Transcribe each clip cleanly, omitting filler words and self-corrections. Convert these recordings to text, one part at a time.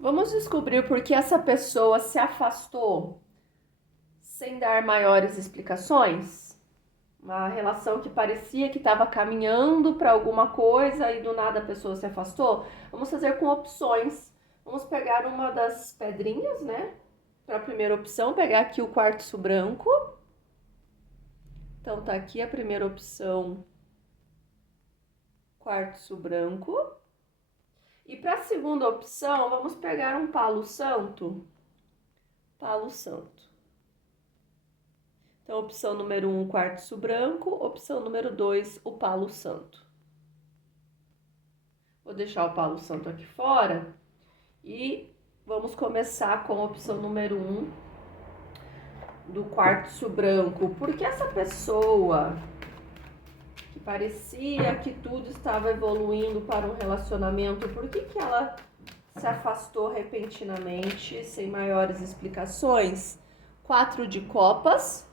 Vamos descobrir por que essa pessoa se afastou sem dar maiores explicações? Uma relação que parecia que estava caminhando para alguma coisa e do nada a pessoa se afastou? Vamos fazer com opções. Vamos pegar uma das pedrinhas, né? Para a primeira opção, pegar aqui o quartzo branco. Então tá aqui a primeira opção, quartzo branco. E para a segunda opção, vamos pegar um palo santo. Palo santo. Então, opção número 1, quartzo branco. Opção número 2, o palo santo. Vou deixar o palo santo aqui fora e vamos começar com a opção número 1 do quartzo branco. Porque essa pessoa que parecia que tudo estava evoluindo para um relacionamento, por que ela se afastou repentinamente, sem maiores explicações? 4 de copas.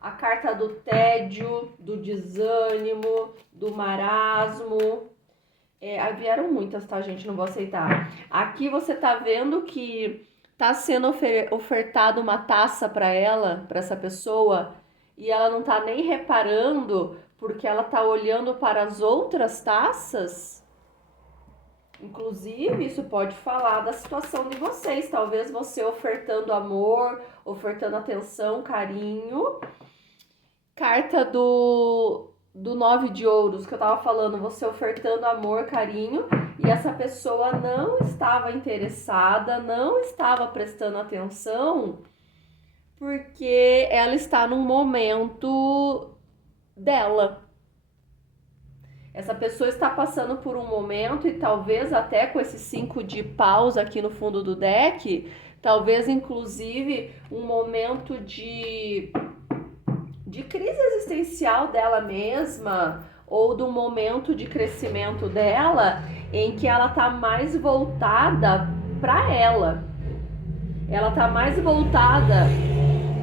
A carta do tédio, do desânimo, do marasmo. Vieram muitas, tá, gente? Não vou aceitar. Aqui você tá vendo que tá sendo ofertado uma taça para ela, para essa pessoa, e ela não tá nem reparando porque ela tá olhando para as outras taças. Inclusive, isso pode falar da situação de vocês. Talvez você ofertando amor, ofertando atenção, carinho. Carta do 9 de ouros, que eu tava falando, você ofertando amor, carinho, e essa pessoa não estava interessada, não estava prestando atenção, porque ela está num momento dela. Essa pessoa está passando por um momento, e talvez até com esses 5 de paus aqui no fundo do deck, talvez inclusive um momento de crise existencial dela mesma ou do momento de crescimento dela em que ela tá mais voltada para ela. Ela tá mais voltada.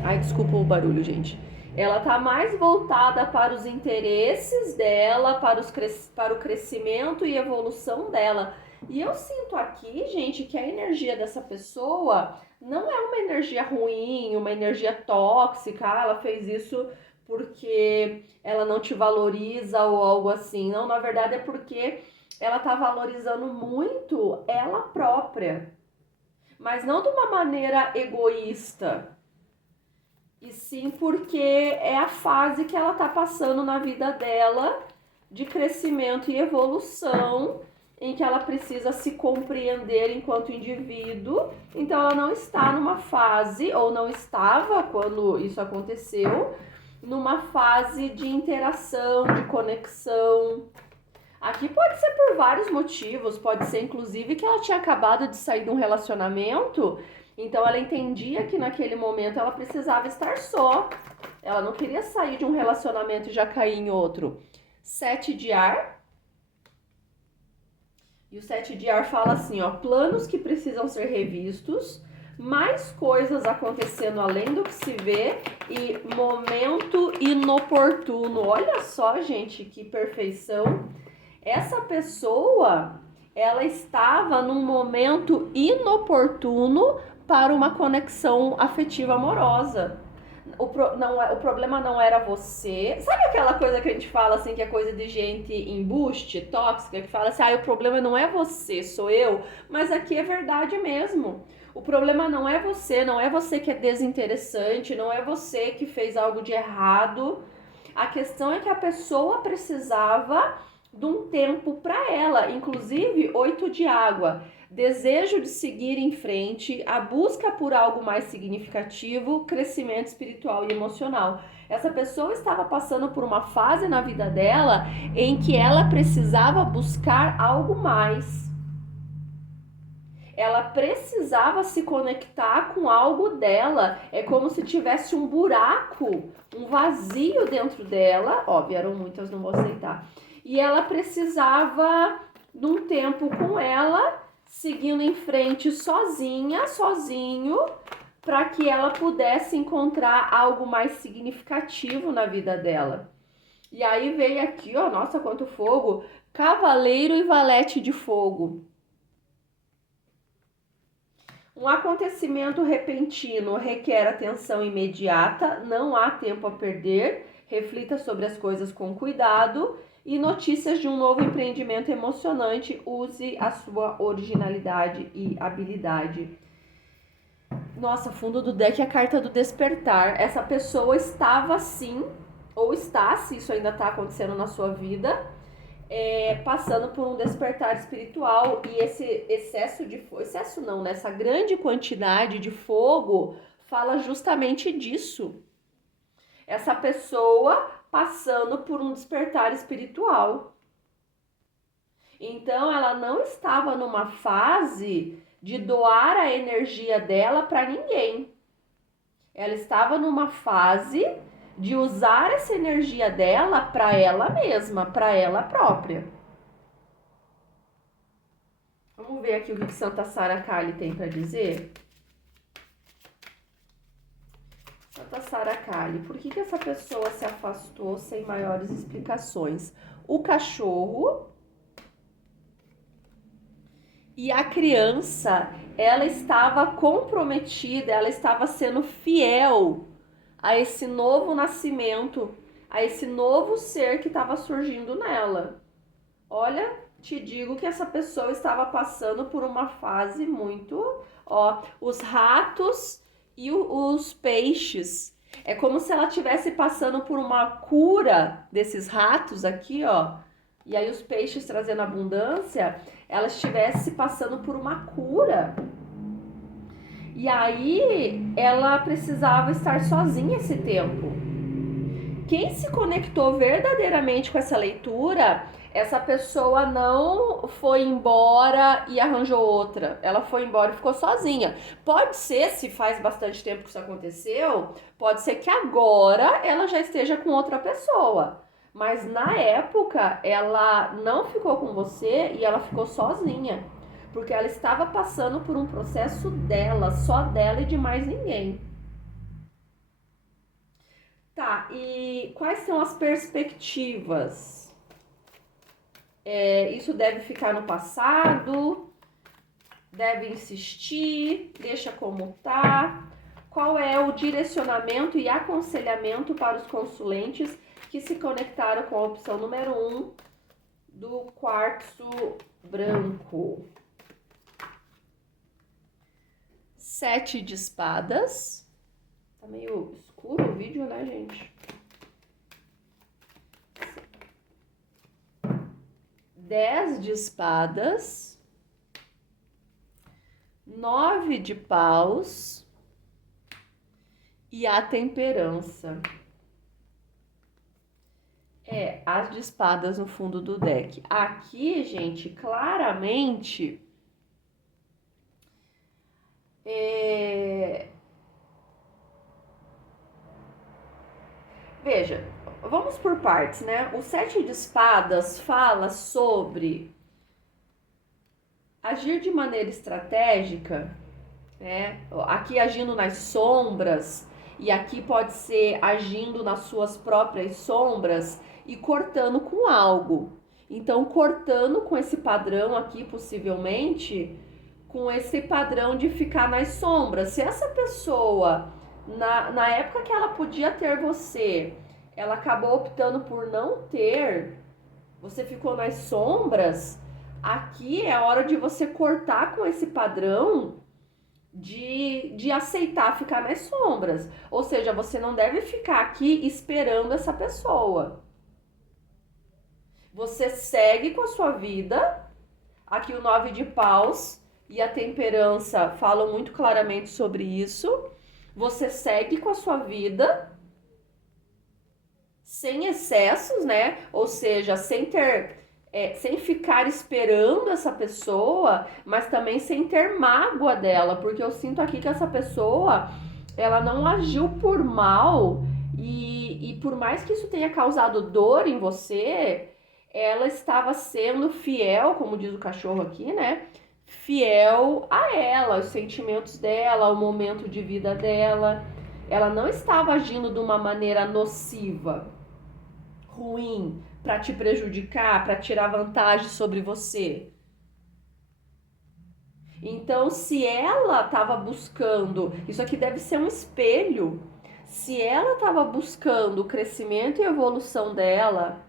Ai, desculpa o barulho, gente. Ela tá mais voltada para os interesses dela, para o crescimento e evolução dela. E eu sinto aqui, gente, que a energia dessa pessoa não é uma energia ruim, uma energia tóxica. Ela fez isso porque ela não te valoriza ou algo assim. Não, na verdade é porque ela tá valorizando muito ela própria. Mas não de uma maneira egoísta, e sim porque é a fase que ela tá passando na vida dela de crescimento e evolução, em que ela precisa se compreender enquanto indivíduo. Então ela não está numa fase, ou não estava quando isso aconteceu, numa fase de interação, de conexão. Aqui pode ser por vários motivos, pode ser inclusive que ela tinha acabado de sair de um relacionamento, então ela entendia que naquele momento ela precisava estar só. Ela não queria sair de um relacionamento e já cair em outro. 7 de ar. E o 7 de ar fala assim, ó, planos que precisam ser revistos, mais coisas acontecendo além do que se vê e momento inoportuno. Olha só, gente, que perfeição. Essa pessoa, ela estava num momento inoportuno para uma conexão afetiva amorosa. O problema não era você. Sabe aquela coisa que a gente fala assim, que é coisa de gente embuste, tóxica, que fala assim, o problema não é você, sou eu. Mas aqui é verdade mesmo. O problema não é você que é desinteressante, não é você que fez algo de errado. A questão é que a pessoa precisava de um tempo para ela, inclusive 8 de água. Desejo de seguir em frente, a busca por algo mais significativo, crescimento espiritual e emocional. Essa pessoa estava passando por uma fase na vida dela em que ela precisava buscar algo mais. Ela precisava se conectar com algo dela. É como se tivesse um buraco, um vazio dentro dela. Ó, vieram muitas, não vou aceitar. E ela precisava de um tempo com ela, seguindo em frente sozinha, sozinho, para que ela pudesse encontrar algo mais significativo na vida dela. E aí veio aqui, ó, nossa, quanto fogo, cavaleiro e valete de fogo. Um acontecimento repentino requer atenção imediata, não há tempo a perder, reflita sobre as coisas com cuidado e notícias de um novo empreendimento emocionante, use a sua originalidade e habilidade. Nossa, fundo do deck é a carta do despertar. Essa pessoa estava sim, ou está, se isso ainda está acontecendo na sua vida, passando por um despertar espiritual, e esse excesso não, né? Essa grande quantidade de fogo fala justamente disso. Essa pessoa passando por um despertar espiritual. Então ela não estava numa fase de doar a energia dela para ninguém. Ela estava numa fase de usar essa energia dela para ela mesma, para ela própria. Vamos ver aqui o que Santa Sara Kali tem para dizer. Santa Sara Kali, por que essa pessoa se afastou sem maiores explicações? O cachorro e a criança, ela estava comprometida, ela estava sendo fiel a esse novo nascimento, a esse novo ser que estava surgindo nela. Olha, te digo que essa pessoa estava passando por uma fase muito... Ó, os ratos e os peixes. É como se ela estivesse passando por uma cura desses ratos aqui, ó. E aí os peixes trazendo abundância, ela estivesse passando por uma cura. E aí ela precisava estar sozinha esse tempo. Quem se conectou verdadeiramente com essa leitura, essa pessoa não foi embora e arranjou outra. Ela foi embora e ficou sozinha. Pode ser, se faz bastante tempo que isso aconteceu, pode ser que agora ela já esteja com outra pessoa. Mas na época, ela não ficou com você e ela ficou sozinha. Porque ela estava passando por um processo dela, só dela e de mais ninguém. Tá, e quais são as perspectivas? Isso deve ficar no passado? Deve insistir? Deixa como tá? Qual é o direcionamento e aconselhamento para os consulentes que se conectaram com a opção número 1 do quartzo branco? 7 de espadas. Tá meio escuro o vídeo, né, gente? 10 de espadas. 9 de paus. E a temperança. As de espadas no fundo do deck. Aqui, gente, claramente... Veja, vamos por partes, né? O 7 de espadas fala sobre agir de maneira estratégica, né? Aqui agindo nas sombras, e aqui pode ser agindo nas suas próprias sombras e cortando com algo. Então, cortando com esse padrão aqui, possivelmente, com esse padrão de ficar nas sombras. Se essa pessoa... Na época que ela podia ter você, ela acabou optando por não ter, você ficou nas sombras, aqui é hora de você cortar com esse padrão de aceitar ficar nas sombras. Ou seja, você não deve ficar aqui esperando essa pessoa. Você segue com a sua vida. Aqui o 9 de paus e a temperança falam muito claramente sobre isso. Você segue com a sua vida sem excessos, né? Ou seja, sem ficar esperando essa pessoa, mas também sem ter mágoa dela, porque eu sinto aqui que essa pessoa, ela não agiu por mal e por mais que isso tenha causado dor em você, ela estava sendo fiel, como diz o cachorro aqui, né? Fiel a ela, os sentimentos dela, o momento de vida dela. Ela não estava agindo de uma maneira nociva, ruim, para te prejudicar, para tirar vantagem sobre você. Então, se ela estava buscando, isso aqui deve ser um espelho. Se ela estava buscando o crescimento e evolução dela,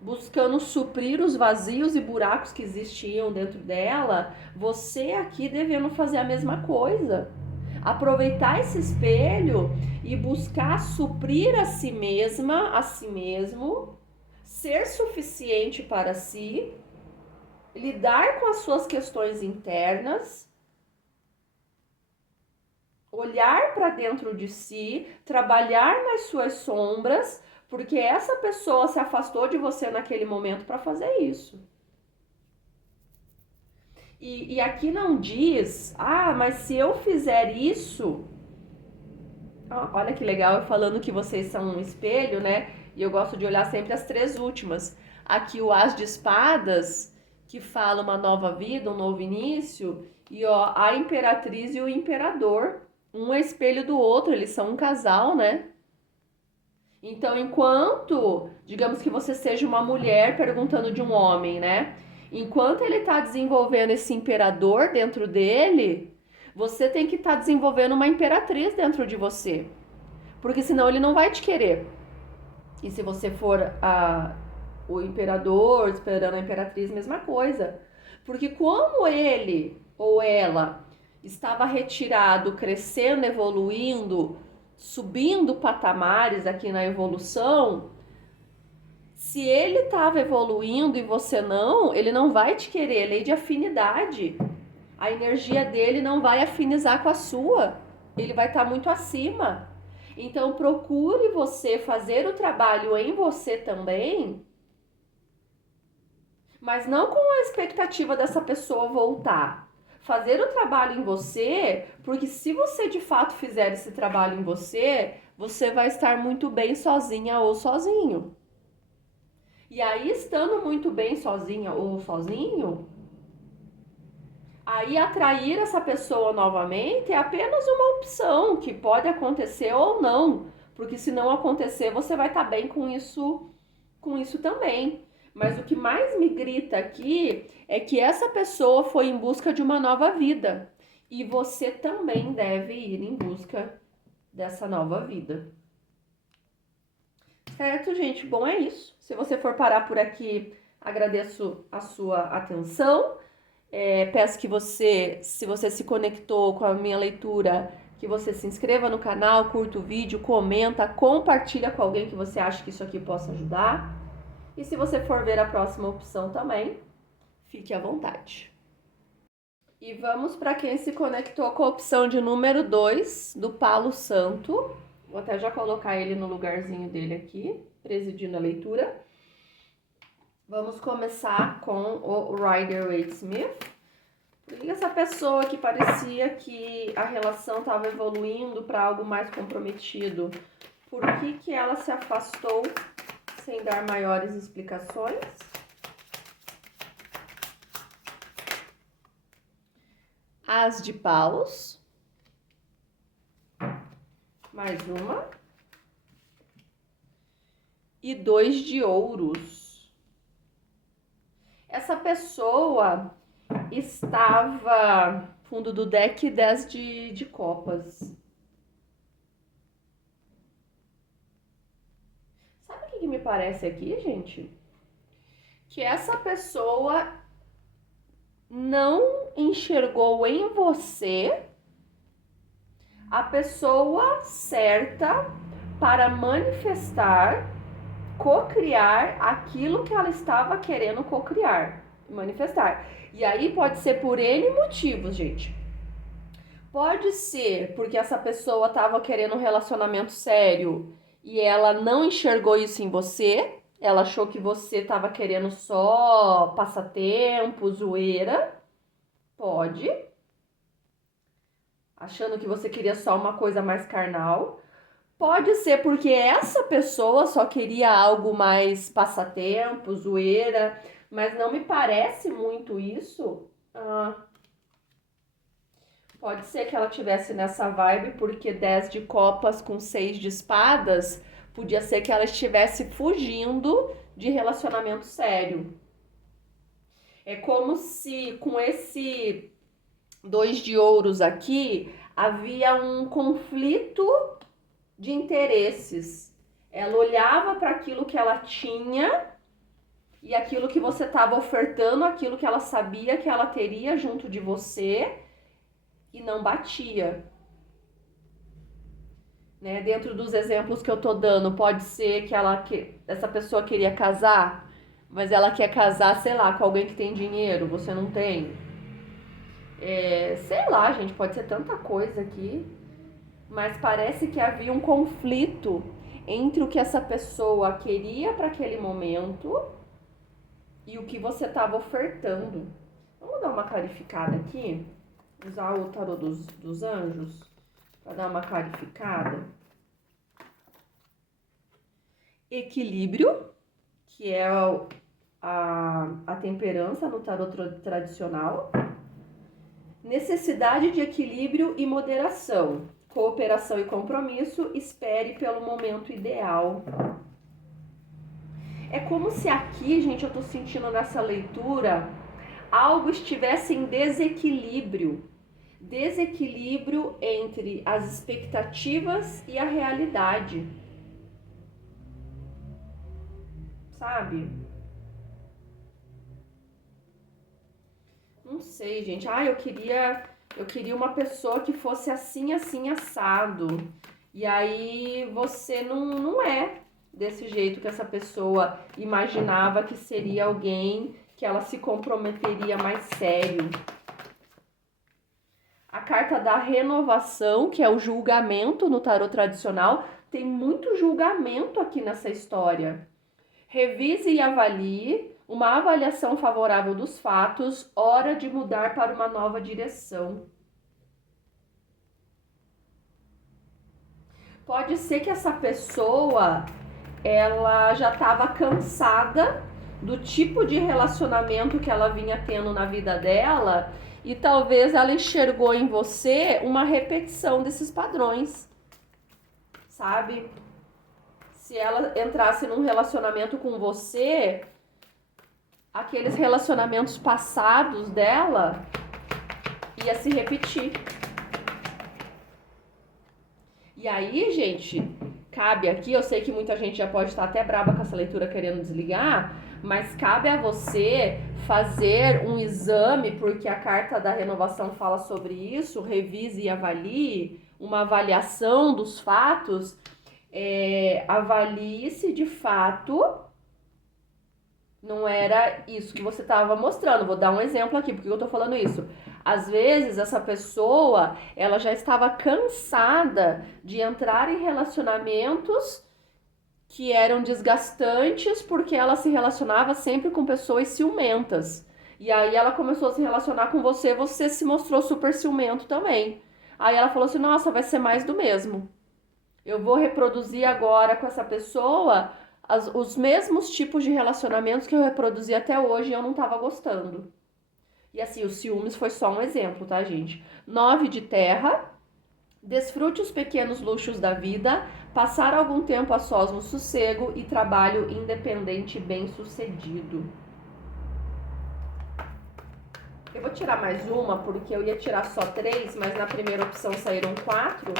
buscando suprir os vazios e buracos que existiam dentro dela, você aqui devendo fazer a mesma coisa. Aproveitar esse espelho e buscar suprir a si mesma, a si mesmo, ser suficiente para si, lidar com as suas questões internas, olhar para dentro de si, trabalhar nas suas sombras, porque essa pessoa se afastou de você naquele momento para fazer isso. E aqui não diz, mas se eu fizer isso... Olha que legal, eu falando que vocês são um espelho, né? E eu gosto de olhar sempre as 3 últimas. Aqui o As de Espadas, que fala uma nova vida, um novo início. E ó, a Imperatriz e o Imperador. Um é espelho do outro, eles são um casal, né? Então, enquanto, digamos que você seja uma mulher perguntando de um homem, né? Enquanto ele está desenvolvendo esse imperador dentro dele, você tem que estar desenvolvendo uma imperatriz dentro de você. Porque senão ele não vai te querer. E se você for o imperador esperando a imperatriz, mesma coisa. Porque como ele ou ela estava retirado, crescendo, evoluindo, subindo patamares aqui na evolução, se ele estava evoluindo e você não, ele não vai te querer, lei de afinidade. A energia dele não vai afinizar com a sua, ele vai estar muito acima. Então procure você fazer o trabalho em você também, mas não com a expectativa dessa pessoa voltar. Fazer o trabalho em você, porque se você de fato fizer esse trabalho em você, você vai estar muito bem sozinha ou sozinho. E aí, estando muito bem sozinha ou sozinho, aí atrair essa pessoa novamente é apenas uma opção que pode acontecer ou não. Porque se não acontecer, você vai estar bem com isso também. Mas o que mais me grita aqui é que essa pessoa foi em busca de uma nova vida. E você também deve ir em busca dessa nova vida. Certo, gente? Bom, é isso. Se você for parar por aqui, agradeço a sua atenção. Peço que você, se você se conectou com a minha leitura, que você se inscreva no canal, curta o vídeo, comenta, compartilha com alguém que você acha que isso aqui possa ajudar. E se você for ver a próxima opção também, fique à vontade. E vamos para quem se conectou com a opção de número 2, do Palo Santo. Vou até já colocar ele no lugarzinho dele aqui, presidindo a leitura. Vamos começar com o Rider-Waite-Smith. Por que essa pessoa que parecia que a relação estava evoluindo para algo mais comprometido, por que ela se afastou sem dar maiores explicações? As de paus. Mais uma. E 2 de ouros. Essa pessoa estava fundo do deck 10 de copas. Sabe o que me parece aqui, gente? Que essa pessoa não enxergou em você a pessoa certa para manifestar, cocriar aquilo que ela estava querendo cocriar, manifestar. E aí pode ser por N motivos, gente. Pode ser porque essa pessoa estava querendo um relacionamento sério e ela não enxergou isso em você. Ela achou que você estava querendo só passatempo, zoeira. Pode. Achando que você queria só uma coisa mais carnal. Pode ser porque essa pessoa só queria algo mais passatempo, zoeira, mas não me parece muito isso. Pode ser que ela tivesse nessa vibe porque 10 de copas com 6 de espadas, podia ser que ela estivesse fugindo de relacionamento sério. É como se com esse 2 de ouros aqui, havia um conflito de interesses. Ela olhava para aquilo que ela tinha e aquilo que você estava ofertando, aquilo que ela sabia que ela teria junto de você e não batia. Né? Dentro dos exemplos que eu tô dando, pode ser que essa pessoa queria casar, mas ela quer casar, sei lá, com alguém que tem dinheiro, você não tem. Sei lá, gente, pode ser tanta coisa aqui, mas parece que havia um conflito entre o que essa pessoa queria para aquele momento e o que você estava ofertando. Vamos dar uma clarificada aqui, usar o tarô dos anjos para dar uma clarificada. Equilíbrio, que é a temperança no tarô tradicional. Necessidade de equilíbrio e moderação. Cooperação e compromisso. Espere pelo momento ideal. É como se aqui, gente, eu tô sentindo nessa leitura, algo estivesse em desequilíbrio. Desequilíbrio entre as expectativas e a realidade. Sabe? Não sei, gente. Eu queria uma pessoa que fosse assim, assim, assado. E aí você não é desse jeito que essa pessoa imaginava que seria alguém que ela se comprometeria mais sério. A carta da renovação, que é o julgamento no tarô tradicional, tem muito julgamento aqui nessa história. Revise e avalie. Uma avaliação favorável dos fatos, hora de mudar para uma nova direção. Pode ser que essa pessoa, ela já estava cansada do tipo de relacionamento que ela vinha tendo na vida dela e talvez ela enxergou em você uma repetição desses padrões, sabe? Se ela entrasse num relacionamento com você, aqueles relacionamentos passados dela ia se repetir. E aí, gente, cabe aqui, eu sei que muita gente já pode estar até braba com essa leitura querendo desligar, mas cabe a você fazer um exame, porque a carta da renovação fala sobre isso, revise e avalie, uma avaliação dos fatos, avalie se de fato não era isso que você estava mostrando. Vou dar um exemplo aqui, porque eu tô falando isso. Às vezes, essa pessoa, ela já estava cansada de entrar em relacionamentos que eram desgastantes, porque ela se relacionava sempre com pessoas ciumentas. E aí ela começou a se relacionar com você, você se mostrou super ciumento também. Aí ela falou assim, nossa, vai ser mais do mesmo. Eu vou reproduzir agora com essa pessoa os mesmos tipos de relacionamentos que eu reproduzi até hoje e eu não tava gostando. E assim, os ciúmes foi só um exemplo, tá, gente? 9 de terra, desfrute os pequenos luxos da vida, passar algum tempo a sós no sossego e trabalho independente bem sucedido. Eu vou tirar mais uma, porque eu ia tirar só 3, mas na primeira opção saíram 4.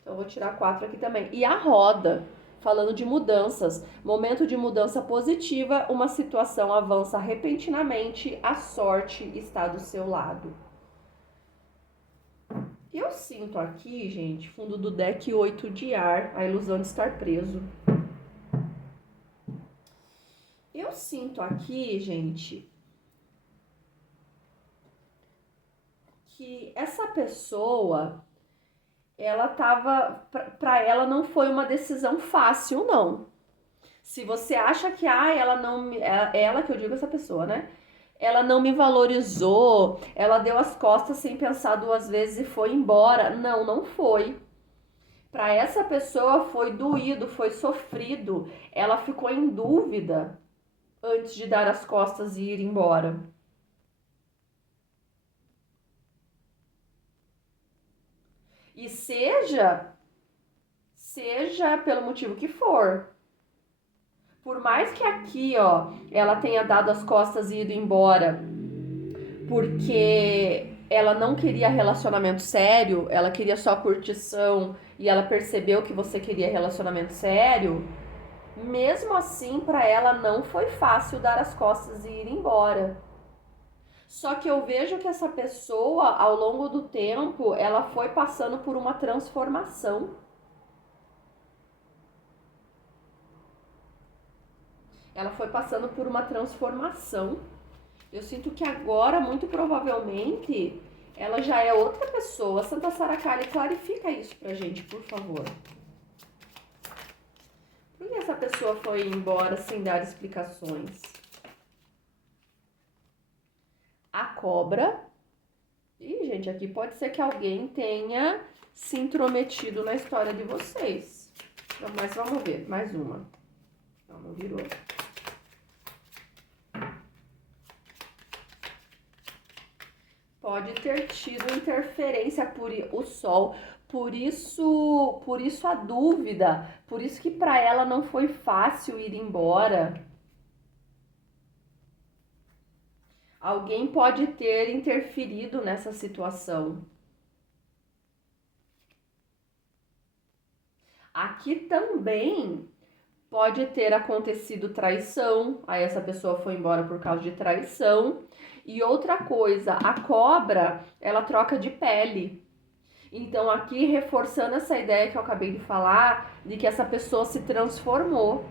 Então eu vou tirar 4 aqui também. E a roda, falando de mudanças. Momento de mudança positiva, uma situação avança repentinamente, a sorte está do seu lado. Eu sinto aqui, gente, fundo do deck 8 de ar, a ilusão de estar preso. Eu sinto aqui, gente, que essa pessoa, ela tava, pra ela não foi uma decisão fácil, não. Se você acha que, ela não, ela que eu digo essa pessoa, né? Ela não me valorizou, ela deu as costas sem pensar 2 vezes e foi embora. Não, não foi. Para essa pessoa foi doído, foi sofrido. Ela ficou em dúvida antes de dar as costas e ir embora. E seja pelo motivo que for. Por mais que aqui, ó, ela tenha dado as costas e ido embora, porque ela não queria relacionamento sério, ela queria só curtição e ela percebeu que você queria relacionamento sério, mesmo assim, pra ela não foi fácil dar as costas e ir embora. Só que eu vejo que essa pessoa, ao longo do tempo, ela foi passando por uma transformação. Ela foi passando por uma transformação. Eu sinto que agora, muito provavelmente, ela já é outra pessoa. Santa Sara Kali, clarifica isso pra gente, por favor. Por que essa pessoa foi embora sem dar explicações? A cobra. Ih, gente, aqui pode ser que alguém tenha se intrometido na história de vocês. Mas vamos ver, mais uma. Não virou. Pode ter tido interferência por o sol. Por isso a dúvida. Por isso que para ela não foi fácil ir embora. Alguém pode ter interferido nessa situação. Aqui também pode ter acontecido traição, aí essa pessoa foi embora por causa de traição. E outra coisa, a cobra, ela troca de pele. Então aqui reforçando essa ideia que eu acabei de falar, de que essa pessoa se transformou.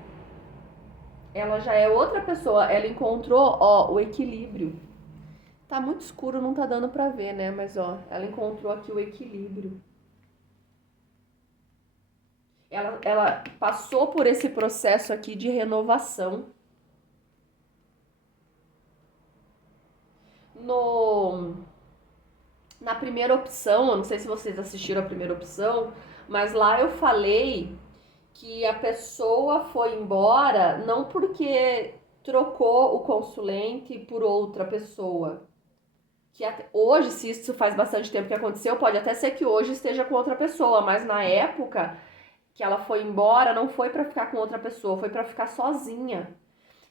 Ela já é outra pessoa, ela encontrou, ó, o equilíbrio. Tá muito escuro, não tá dando pra ver, né? Mas ó, ela encontrou aqui o equilíbrio. Ela passou por esse processo aqui de renovação. Na primeira opção, eu não sei se vocês assistiram a primeira opção, mas lá eu falei que a pessoa foi embora não porque trocou o consulente por outra pessoa. Que hoje, se isso faz bastante tempo que aconteceu, pode até ser que hoje esteja com outra pessoa, mas na época que ela foi embora, não foi para ficar com outra pessoa, foi para ficar sozinha.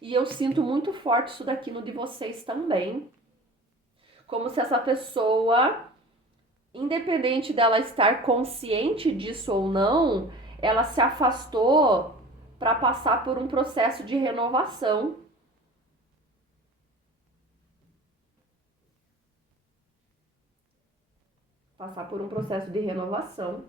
E eu sinto muito forte isso daqui no de vocês também. Como se essa pessoa, independente dela estar consciente disso ou não, ela se afastou para passar por um processo de renovação. Passar por um processo de renovação.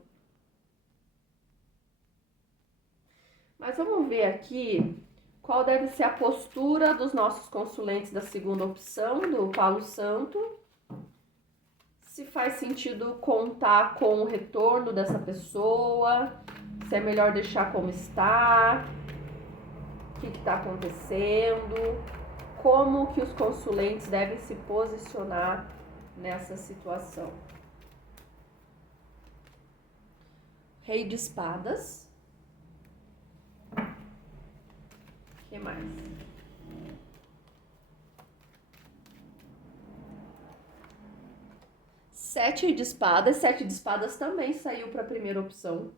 Mas vamos ver aqui qual deve ser a postura dos nossos consulentes da segunda opção, do Palo Santo. Se faz sentido contar com o retorno dessa pessoa, se é melhor deixar como está, o que está acontecendo, como que os consulentes devem se posicionar nessa situação. Rei de espadas. O que mais? Sete de espadas. Sete de espadas também saiu para a primeira opção.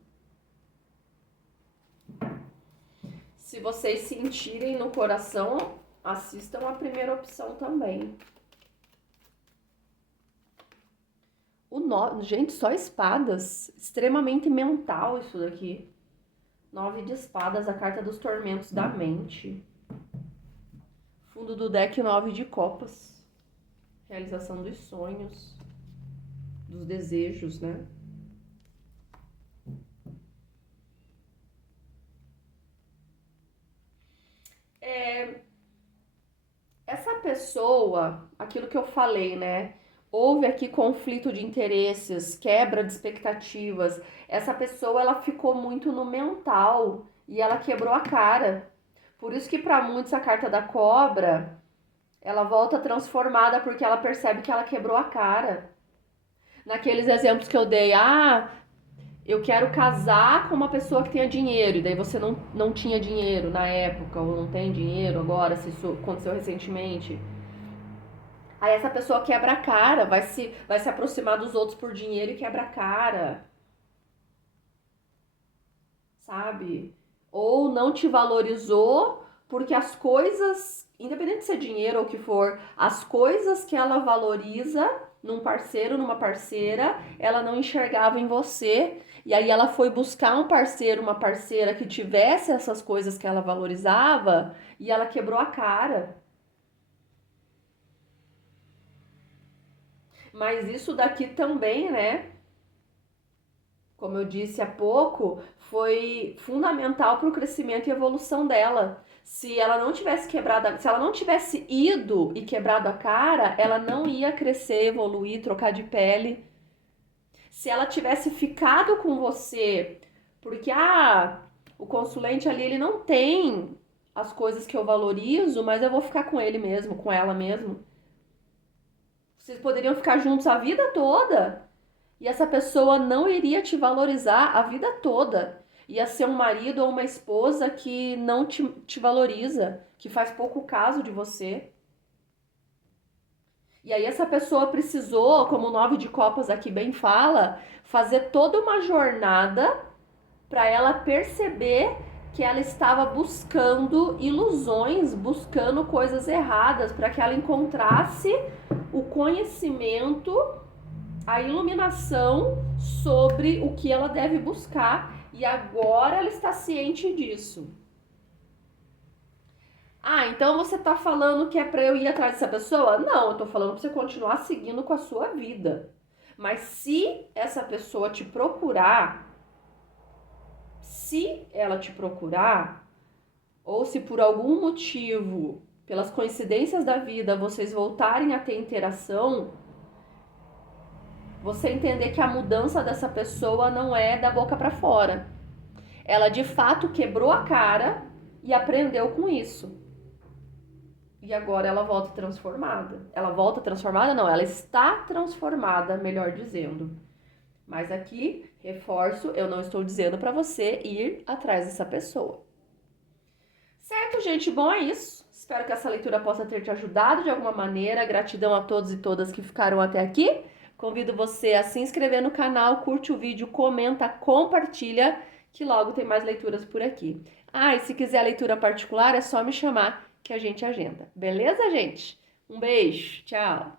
Se vocês sentirem no coração, assistam a primeira opção também. Gente, só espadas. Extremamente mental isso daqui. 9 de espadas, a carta dos tormentos da mente. Fundo do deck, 9 de copas. Realização dos sonhos. Dos desejos, né? Essa pessoa, aquilo que eu falei, né? Houve aqui conflito de interesses, quebra de expectativas. Essa pessoa, ela ficou muito no mental e ela quebrou a cara. Por isso que para muitos a carta da cobra, ela volta transformada porque ela percebe que ela quebrou a cara. Naqueles exemplos que eu dei, eu quero casar com uma pessoa que tenha dinheiro, e daí você não tinha dinheiro na época, ou não tem dinheiro agora, se isso aconteceu recentemente. Aí essa pessoa quebra a cara, vai se aproximar dos outros por dinheiro e quebra a cara. Sabe? Ou não te valorizou porque as coisas, independente de ser dinheiro ou o que for, as coisas que ela valoriza num parceiro, numa parceira, ela não enxergava em você, e aí ela foi buscar um parceiro, uma parceira que tivesse essas coisas que ela valorizava, e ela quebrou a cara. Mas isso daqui também, né? Como eu disse há pouco, foi fundamental para o crescimento e evolução dela. Se ela não tivesse quebrado, se ela não tivesse ido e quebrado a cara, ela não ia crescer, evoluir, trocar de pele. Se ela tivesse ficado com você, porque o consulente ali ele não tem as coisas que eu valorizo, mas eu vou ficar com ele mesmo, com ela mesmo. Vocês poderiam ficar juntos a vida toda. E essa pessoa não iria te valorizar a vida toda. Ia ser um marido ou uma esposa que não te valoriza, que faz pouco caso de você. E aí essa pessoa precisou, como o 9 de copas aqui bem fala, fazer toda uma jornada para ela perceber que ela estava buscando ilusões, buscando coisas erradas, para que ela encontrasse o conhecimento, a iluminação sobre o que ela deve buscar, e agora ela está ciente disso. Então você tá falando que é pra eu ir atrás dessa pessoa? Não, eu tô falando pra você continuar seguindo com a sua vida. Mas se essa pessoa te procurar, se ela te procurar, ou se por algum motivo, pelas coincidências da vida, vocês voltarem a ter interação, você entender que a mudança dessa pessoa não é da boca pra fora. Ela de fato quebrou a cara e aprendeu com isso. E agora ela volta transformada. Ela volta transformada? Não, ela está transformada, melhor dizendo. Mas aqui, reforço, eu não estou dizendo para você ir atrás dessa pessoa. Certo, gente? Bom, é isso. Espero que essa leitura possa ter te ajudado de alguma maneira. Gratidão a todos e todas que ficaram até aqui. Convido você a se inscrever no canal, curte o vídeo, comenta, compartilha, que logo tem mais leituras por aqui. E se quiser leitura particular, é só me chamar que a gente agenda. Beleza, gente? Um beijo, tchau!